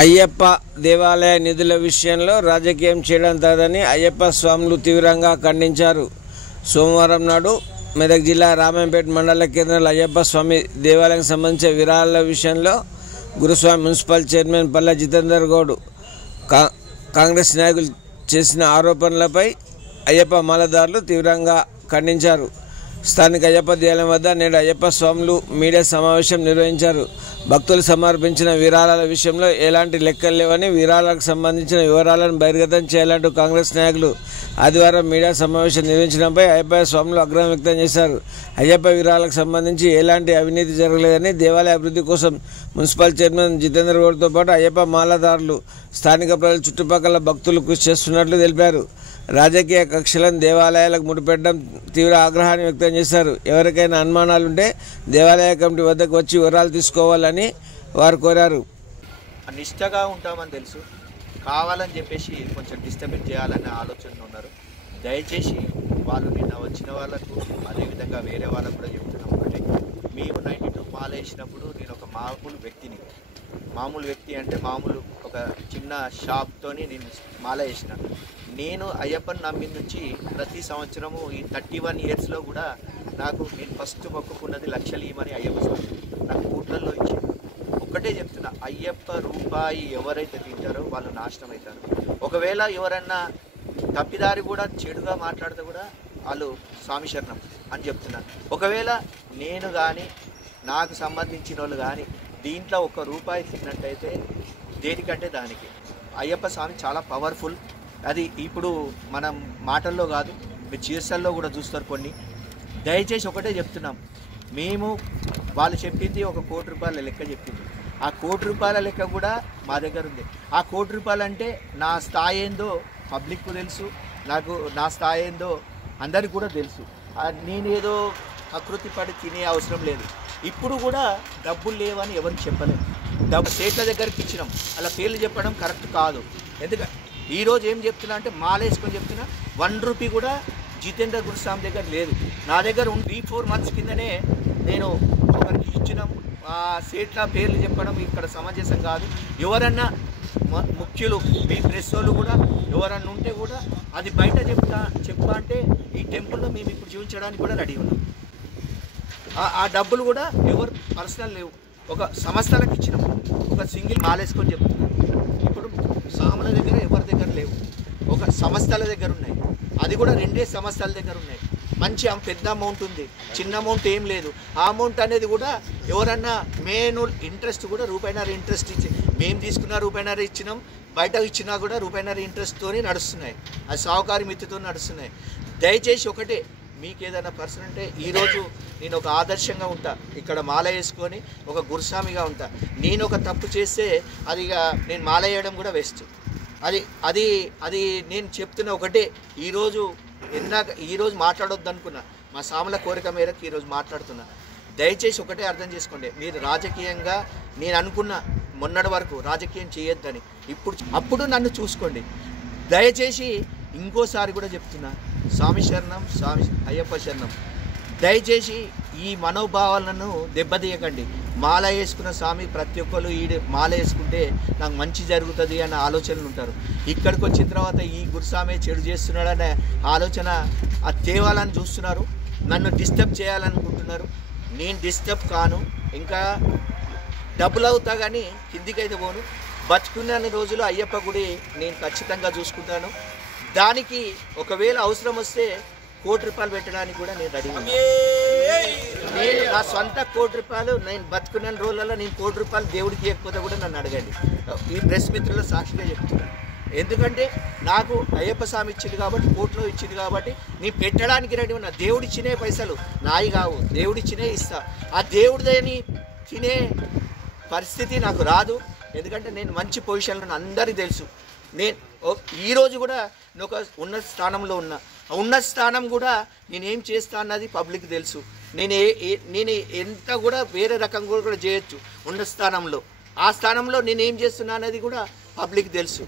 అయ్యప్ప దేవాలయ నిధుల విషయంలో రాజకీయం చేయడం తగదని అయ్యప్ప స్వాములు తీవ్రంగా ఖండించారు. సోమవారం నాడు మెదక్ జిల్లా రామంపేట మండల కేంద్రంలో అయ్యప్ప స్వామి దేవాలయానికి సంబంధించిన విరాళాల విషయంలో గురుస్వామి మున్సిపల్ చైర్మన్ పల్లె జితేందర్ గౌడ్ కాంగ్రెస్ నాయకులు చేసిన ఆరోపణలపై అయ్యప్ప మాలదారులు తీవ్రంగా ఖండించారు. స్థానిక అయ్యప్ప దేవాలయం వద్ద నేడు అయ్యప్ప స్వాములు మీడియా సమావేశం నిర్వహించారు. భక్తులు సమర్పించిన విరాళాల విషయంలో ఎలాంటి లెక్కలు లేవని, విరాళాలకు సంబంధించిన వివరాలను బహిర్గతం చేయాలంటూ కాంగ్రెస్ నాయకులు ఆదివారం మీడియా సమావేశం నిర్వహించడంపై అయ్యప్ప స్వాములు ఆగ్రహం వ్యక్తం చేశారు. అయ్యప్ప విరాళాలకు సంబంధించి ఎలాంటి అవినీతి జరగలేదని, దేవాలయ అభివృద్ధి కోసం మున్సిపల్ చైర్మన్ జితేందర్ గౌడ్తో పాటు అయ్యప్ప మాలదారులు, స్థానిక ప్రజలు, చుట్టుపక్కల భక్తులు కృషి చేస్తున్నట్లు తెలిపారు. రాజకీయ కక్షలను దేవాలయాలకు ముడిపెట్టడం తీవ్ర ఆగ్రహాన్ని వ్యక్తం చేశారు. ఎవరికైనా అనుమానాలుంటే దేవాలయ కమిటీ వద్దకు వచ్చి వివరాలు తీసుకోవాలని వారు కోరారు. నిష్టగా ఉంటామని తెలుసు, కావాలని చెప్పేసి కొంచెం డిస్టర్బెన్స్ చేయాలనే ఆలోచనలు ఉన్నారు. దయచేసి వాళ్ళు నిన్న వచ్చిన వాళ్ళకు, అదేవిధంగా వేరే వాళ్ళకు కూడా చెప్తున్నాం ఒకటి, మేము 92 మాల వేసినప్పుడు నేను ఒక మామూలు వ్యక్తి అంటే మామూలు ఒక చిన్న షాప్తోని నేను మాల వేసిన. నేను అయ్యప్పని నమ్మి నుంచి ప్రతి సంవత్సరము ఈ 31 ఇయర్స్లో కూడా నేను ఫస్ట్ మొక్కుకున్నది లక్షలు ఇవ్వమని అయ్యప్ప స్వామి నాకు కూట్లలో ఇచ్చింది. ఒక్కటే చెప్తున్నా, అయ్యప్ప రూపాయి ఎవరైతే తింటారో వాళ్ళు నాశనం అవుతారు. ఒకవేళ ఎవరన్నా తప్పిదారి కూడా చెడుగా మాట్లాడితే కూడా వాళ్ళు స్వామి శరణం అని చెప్తున్నారు. ఒకవేళ నేను కానీ నాకు సంబంధించిన వాళ్ళు కానీ దీంట్లో ₹1 తిన్నట్టయితే దేనికంటే దానికి అయ్యప్ప స్వామి చాలా పవర్ఫుల్. అది ఇప్పుడు మనం మాటల్లో కాదు, మీరు జీఎస్ఎల్లో కూడా చూస్తారు కొన్ని. దయచేసి ఒకటే చెప్తున్నాం, మేము వాళ్ళు చెప్పింది ₹1,00,00,000 లెక్క చెప్పింది. ఆ ₹1,00,00,000 లెక్క కూడా మా దగ్గర ఉంది. ఆ ₹1,00,00,000 అంటే నా స్థాయి ఏందో పబ్లిక్కు తెలుసు, నా స్థాయి ఏందో అందరికీ కూడా తెలుసు. నేనేదో ఆకృతి పడి తినే అవసరం లేదు. ఇప్పుడు కూడా డబ్బులు లేవని ఎవరికి చెప్పలేదు. స్టేట్ల దగ్గరికి ఇచ్చినాం, అలా పేర్లు చెప్పడం కరెక్ట్ కాదు. ఎందుకంటే ఈరోజు ఏం చెప్తున్నా అంటే మాల వేసుకొని చెప్తున్నా, ₹1 కూడా జితేందర్ గురుస్వామి దగ్గర లేదు. నా దగ్గర 3-4 మంత్స్ కిందనే నేను ఒకరికి ఇచ్చినాం. ఆ స్టేట్ల పేర్లు చెప్పడం ఇక్కడ సమంజసం కాదు. ఎవరన్నా ముఖ్యులు, మీ ప్రెస్ వాళ్ళు కూడా ఎవరన్నా ఉంటే కూడా అది బయట చెప్పా అంటే ఈ టెంపుల్లో మేము ఇప్పుడు చూపించడానికి కూడా రెడీ ఉన్నాం. ఆ డబ్బులు కూడా ఎవరు పర్సనల్ లేవు, ఒక సంస్థలకు ఇచ్చినాం. ఒక సింగిల్ మాలేసుకొని చెప్తున్నాం. ఇప్పుడు సాముల దగ్గర ఎవరి దగ్గర లేవు, ఒక సంస్థల దగ్గర ఉన్నాయి. అది కూడా 2 సంస్థల దగ్గర ఉన్నాయి. మంచి పెద్ద అమౌంట్ ఉంది, చిన్న అమౌంట్ ఏం లేదు. ఆ అమౌంట్ అనేది కూడా ఎవరన్నా మెయిన్ ఇంట్రెస్ట్ కూడా ₹1 ఇంట్రెస్ట్ ఇచ్చి, మేము తీసుకున్న ₹1 ఇచ్చినాం, బయట ఇచ్చినా కూడా ₹1 ఇంట్రెస్ట్తో నడుస్తున్నాయి. అది సహకారి మిత్తితో నడుస్తున్నాయి. దయచేసి ఒకటే, మీకు ఏదైనా పర్సన్ అంటే ఈరోజు నేను ఒక ఆదర్శంగా ఉంటా, ఇక్కడ మాల వేసుకొని ఒక గురుస్వామిగా ఉంటా. నేను ఒక తప్పు చేస్తే అది నేను మాల వేయడం కూడా వేస్ట్. అది నేను చెప్తున్న ఒకటే, ఈరోజు మాట్లాడొద్దు అనుకున్నా, మా సాముల కోరిక మేరకు ఈరోజు మాట్లాడుతున్నా. దయచేసి ఒకటే అర్థం చేసుకోండి, మీరు రాజకీయంగా నేను అనుకున్న మొన్నటి వరకు రాజకీయం చేయొద్దని, అప్పుడు నన్ను చూసుకోండి. దయచేసి ఇంకోసారి కూడా చెప్తున్నా, స్వామి శరణం, స్వామి అయ్యప్ప శరణం. దయచేసి ఈ మనోభావాలను దెబ్బతీయకండి. మాల వేసుకున్న స్వామి ప్రతి ఒక్కరు మాల వేసుకుంటే నాకు మంచి జరుగుతుంది అన్న ఆలోచనలు ఉంటారు. ఇక్కడికి వచ్చిన తర్వాత ఈ గురుస్వామి చెడు చేస్తున్నాడనే ఆలోచన తేవాలని చూస్తున్నారు. నన్ను డిస్టర్బ్ చేయాలనుకుంటున్నారు. నేను డిస్టర్బ్ కాను, ఇంకా డబ్బులు అవుతా కానీ కిందికైతే పోను. బతుకున్న రోజులు అయ్యప్ప గుడి నేను ఖచ్చితంగా చూసుకుంటాను. దానికి ఒకవేళ అవసరం వస్తే ₹1,00,00,000 పెట్టడానికి కూడా నేను రెడీ ఉన్నాను. నేను నా సొంత ₹1,00,00,000 నేను బతుకున్న రోజులలో నేను ₹1,00,00,000 దేవుడికి ఇవ్వకపోతే కూడా నన్ను అడగండి. ఈ ప్రెస్ మిత్రుల సాక్షిగా చెప్తున్నాను. ఎందుకంటే నాకు అయ్యప్ప స్వామి ఇచ్చింది కాబట్టి, కోర్టులో ఇచ్చింది కాబట్టి నేను పెట్టడానికి రెడీ ఉన్నా. దేవుడిచ్చినే పైసలు నాయి కావు, దేవుడిచ్చినే ఇస్తా. ఆ దేవుడిదని తినే పరిస్థితి నాకు రాదు. ఎందుకంటే నేను మంచి పొజిషన్లో అందరికీ తెలుసు. నేను ఈరోజు కూడా నేను ఒక ఉన్నత స్థానంలో ఉన్నా. ఉన్నత స్థానం కూడా నేనేం చేస్తా అన్నది పబ్లిక్ తెలుసు. నేను ఎంత కూడా వేరే రకంగా కూడా చేయొచ్చు ఉన్నత స్థానంలో. ఆ స్థానంలో నేనేం చేస్తున్నా అన్నది కూడా పబ్లిక్ తెలుసు.